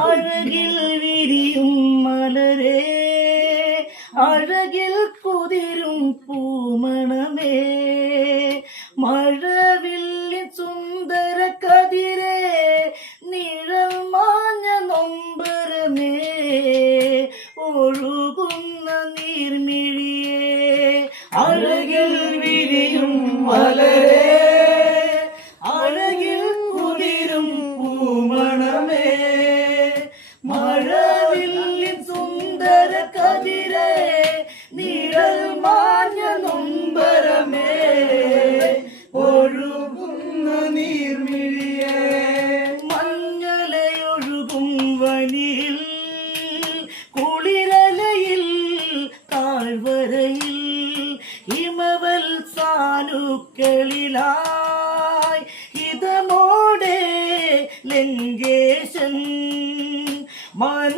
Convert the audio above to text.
അഴകിൽ വിരിയും മലരേ അഴകിൽ കുതിരും പൂമണമേ മഴവില്ലി സുന്ദര കതിരേ നിഴൽ മാഞ്ഞ നൊമ്പരമേ ഒഴുകുന്ന നീർമിഴിയേ അഴകിൽ വിരിയും മലരേ അഴകിൽ കുതിരും പൂമണമേ മഴവില്ലി സുന്ദര കതിരേ നിഴൽ മാഞ്ഞ നൊമ്പരമേ ഒഴുകുന്ന നീർമിഴിയേ മഞ്ഞലയൊഴുകും വനിയിൽ കുളിരലയിൽ താഴ്വരയിൽ ഹിമവൽ സാനുക്കളിലായി ഹിതമോടെ ലങ്കേശൻ മന